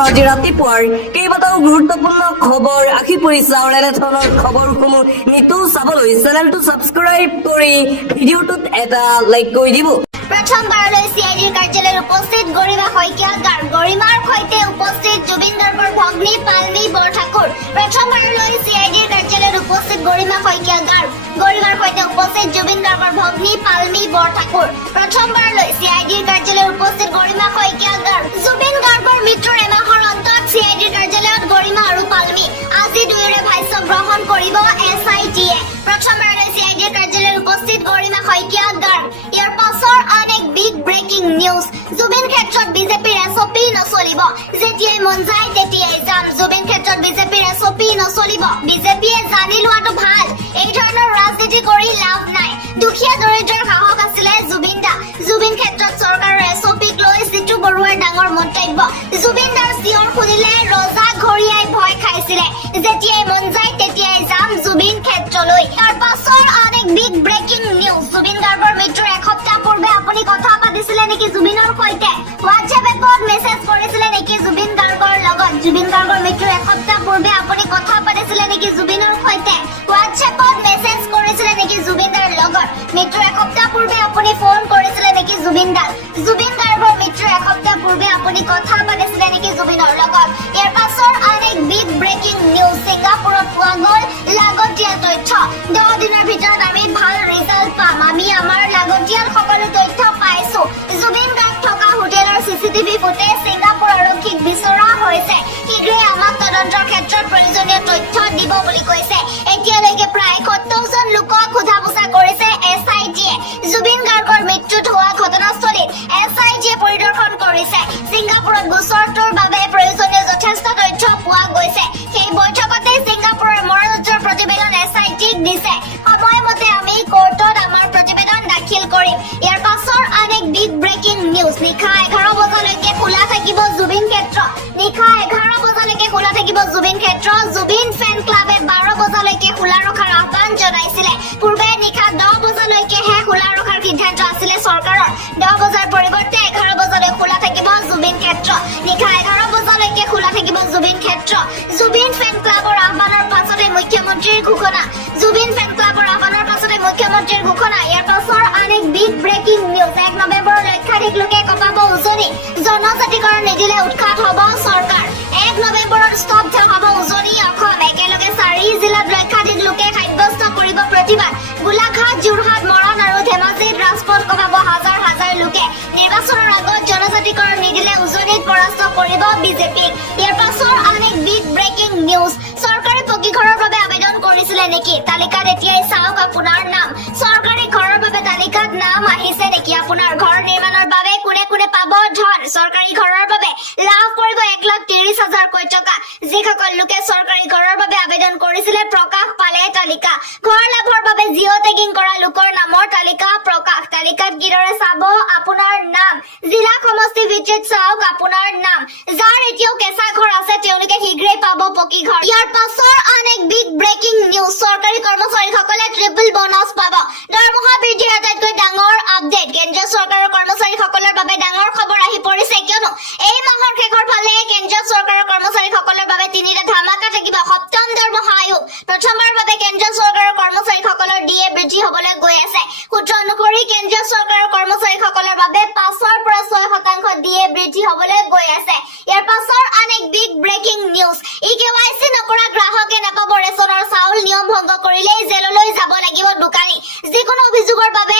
আজি ৰাতিপুৱাৰ কেইবাটাও গুৰুত্বপূৰ্ণ খবৰ আহি পৰিছে আৰু এনে ধৰণৰ খবৰসমূহ নিতৌ চাবলৈ চেনেলটো ছাবস্ক্ৰাইব কৰি ভিডিঅ'টোত এটা লাইক কৰি দিব। প্ৰথমবাৰলৈ চিআইডিৰ কাৰ্যালয়ত উপস্থিত গৰিমা শইকীয়া গাৰ্গ, গৰিমাৰ সৈতে উপস্থিত জুবিন গাৰ্গৰ ভগ্নী পাল্মি বৰঠাকুৰ। প্ৰথমবাৰলৈ চিআইডিৰ কাৰ্যালয়ত উপস্থিত গৰিমা শইকীয়া গাৰ্গ, গৰিমাৰ সৈতে উপস্থিত জুবিন গাৰ্গৰ ভগ্নী পাল্মি বৰঠাকুৰ। প্ৰথমবাৰলৈ চিআইডিৰ কাৰ্যালয়ত উপস্থিত গৰিমা শইকীয়া গাৰ্গ। জুবিন গাৰ্গৰ মৃত্যুৰ এমাহৰ অন্তত চিআইডিৰ কাৰ্যালয়ত গৰিমা আৰু পাল্মি। আজি দুয়োৰে ভাষ্য গ্ৰহণ কৰিব SIT-য়ে। প্ৰথমবাৰলৈ চিআইডিৰ কাৰ্যালয়ত উপস্থিত গৰিমা শইকীয়া গাৰ্গ। ইয়াৰ পাছৰ অনেক বিগ ব্ৰেকিং নিউজ। জুবিন ক্ষেত্ৰত বিজেপিৰ SOP নচলিব, যেতিয়াই মন যায় তেতিয়াই যাম। জুবিন ক্ষেত্ৰত বিজেপিৰ SOP নচলিব, বিজেপিয়ে জানি লোৱাটো ভাল। এই ধৰণৰ ৰাজনীতি কৰি লাভ নাই। দুখীয়া দৰিদ্ৰৰ সাহস আছিলে জুবিন দা। জুবিন ক্ষেত্ৰত চৰকাৰৰ SOP-ক লৈ জিতু বৰুৱাৰ ডাঙৰ মন্তব্য। জুবিন দাৰ চিঞৰ শুনিলে ৰজা ঘৰিয়াই ভয় খাইছিলে, যেতিয়াই মন যায় তেতিয়াই যাম জুবিন ক্ষেত্ৰলৈ। তাৰ পাছৰ অনেক বিগ ব্ৰেকিং নিউজ। জুবিন গাৰ্গৰ মৃত্যুৰ এসপ্তাহ পূৰ্বে আপুনি কথা পাতিছিলে নেকি জুবিনৰ সৈতে? হোৱাটছএপ এপত মেছেজ কৰিছিলে নেকি জুবিন গাৰ্গৰ লগত? জুবিন গাৰ্গৰ মৃত্যুৰ এসপ্তাহ পূৰ্বে আপুনি কথা পাতিছিলে নেকি জুবিনৰ সৈতে? হোৱাটছএপত মেছেজ কৰিছিলে নেকি জুবিন দাৰ লগত? মৃত্যুৰ এসপ্তাহ পূৰ্বে আপুনি ফোন কৰিছিলে নেকি জুবিন দাক? জুবিন গাৰ্গৰ মৃত্যুৰ এসপ্তাহ পূৰ্বে আপুনি কথা পাতিছিলে নেকি জুবিনৰ লগত? ইয়াৰ পাছৰ অনেক বিগ ব্ৰেকিং নিউজ। ছিংগাপুৰত পোৱা গ'ল লাগতীয়াল তথ্য। 10 দিনৰ ভিতৰত আমি ভাল ৰিজাল্ট পাম। আমি আমাৰ লাগতীয়াল সকলো তথ্য পাইছো। জুবিন গাৰ্গ থকা হোটেলৰ CCTV ফুটেজ ছিংগাপুৰ আৰক্ষীক বিচৰা হৈছে। শীঘ্ৰেই আমাক তদন্তৰ ক্ষেত্ৰত প্ৰয়োজনীয় তথ্য দিব বুলি কৈছে। এতিয়ালৈকে প্ৰায় 70 জন লোকক সোধা পোছা কৰিছে SIT-য়ে। জুবিন গাৰ্গৰ মৃত্যুত হোৱা ঘটনাস্থলীত SIT-য়ে পৰিদৰ্শন কৰিছে। ছিংগাপুৰত গোচৰটোৰ বাবে প্ৰয়োজনীয় যথেষ্ট তথ্য পোৱা গৈছে। সেই বৈঠকতে ছিংগাপুৰৰ মৰণোত্তৰ প্ৰতিবেদন SIT-ক দিছে। সময়মতে আমি কোৰ্টত আমাৰ প্ৰতিবেদন দাখিল কৰিম। ইয়াৰ পাছৰ অনেক বিগ ব্ৰেকিং নিউজ। নিশা 11 বজালৈকে খোলা থাকিব জুবিন ক্ষেত্ৰ। নিশা 11 বজালৈকে খোলা থাকিব জুবিন ক্ষেত্ৰ। জুবিন ফেন ক্লাবে 12 বজালৈকে খোলা ৰখাৰ আহ্বান জনাইছিলে। পূৰ্বে নিশা 10 বজালৈকেহে খোলা ৰখাৰ সিদ্ধান্ত আছিলে চৰকাৰৰ। 10 বজাৰ পৰিৱৰ্তে 11 বজালৈ খোলা থাকিব জুবিন ক্ষেত্ৰ। নিশা 11 বজালৈকে খোলা থাকিব জুবিন ক্ষেত্ৰ। জুবিন ফেন ক্লাবৰ আহ্বানৰ পাছতে মুখ্যমন্ত্ৰীৰ ঘোষণা। জুবিন ফেন ক্লাবৰ আহ্বানৰ পাছতে মুখ্যমন্ত্ৰীৰ ঘোষণা। ইয়াৰ পাছৰ অনেক বিগ ব্ৰেকিং নিউজ। 1 নৱেম্বৰৰ লক্ষাধিক লোকে কঁপাব উজনি। জনজাতিকৰণ নিদিলে উৎখাত হ'ব চৰকাৰ। 1 নৱেম্বৰত স্তব্ধ হ'ব উজনি অসম। একেলগে 4 জিলাত লক্ষাধিক লোকে সাব্যস্ত কৰিব প্ৰতিবাদ। গোলাঘাট, যোৰহাট, মৰাণ আৰু ধেমাজিত ৰাজপথ কঁপাব হাজাৰ হাজাৰ লোকে। নিৰ্বাচনৰ আগত জনজাতিকৰণ নিদিলে উজনিত পৰাস্ত কৰিব বিজেপিক। ইয়াৰ পাছৰ অনেক বিগ ব্ৰেকিং নিউজ। চৰকাৰী পকী ঘৰৰ বাবে আবেদন কৰিছিলে নেকি? তালিকাত এতিয়াই চাওক আপোনাৰ নাম। চৰকাৰী ঘৰৰ বাবে তালিকাত নাম আহিছে নেকি? আপোনাৰ ঘৰ নিৰ্মাণৰ বাবে কোনে কোনে পাব ধন? চৰকাৰী ঘৰৰ বাবে লাভ কৰিব 1,30,000 টকা। যিসকল লোকে চৰকাৰী ঘৰৰ বাবে আবেদন কৰিছিলে প্ৰকাশ পালে তালিকা। ঘৰ লাভৰ বাবে জিঅ' টেগিং কৰা লোকৰ নামৰ তালিকা প্ৰকাশ। তালিকাত কিদৰে চাব আপোনাৰ নাম? জিলা সমষ্টি ভিত্তিত চাওক আপোনাৰ নাম। যাৰ এতিয়াও কেঁচা ঘৰ আছে তেওঁলোকে শীঘ্ৰেই পাব পকী ঘৰ। ইয়াৰ পাছৰ অনেক বিগ ব্ৰেকিং নিউজ। চৰকাৰী কৰ্মচাৰীসকলে ট্ৰিপল বোনাছ পাব। দৰমহা বৃদ্ধিৰ আটাইতকৈ ডাঙৰ আপডেট। কেন্দ্ৰীয় চৰকাৰৰ কৰ্মচাৰীসকলৰ বাবে ডাঙৰ খবৰ আহি পৰিছে, কিয়নো এই মাহৰ শেষৰ ফালে কেন্দ্ৰীয় চৰকাৰৰ কৰ্মচাৰীসকলৰ বাবে 3টা ধামাকা থাকিব। সপ্তম দৰমহা আয়োগ। প্ৰথমবাৰৰ বাবে কেন্দ্ৰীয় চৰকাৰৰ কৰ্মচাৰীসকলৰ DA বৃদ্ধি হ'বলৈ গৈ আছে। সূত্ৰ অনুসৰি কেন্দ্ৰীয় চৰকাৰৰ কৰ্মচাৰীসকলৰ বাবে 5ৰ পৰা 6% DA বৃদ্ধি হ'বলৈ গৈ আছে। ইয়াৰ পাছৰ অনেক বিগ ব্ৰেকিং নিউজ। KYC নকৰা গ্ৰাহকে নাপাব ৰেচনৰ চাউল। নিয়ম ভংগ কৰিলেই জেললৈ যাব লাগিব দোকানী। যিকোনো অভিযোগৰ বাবে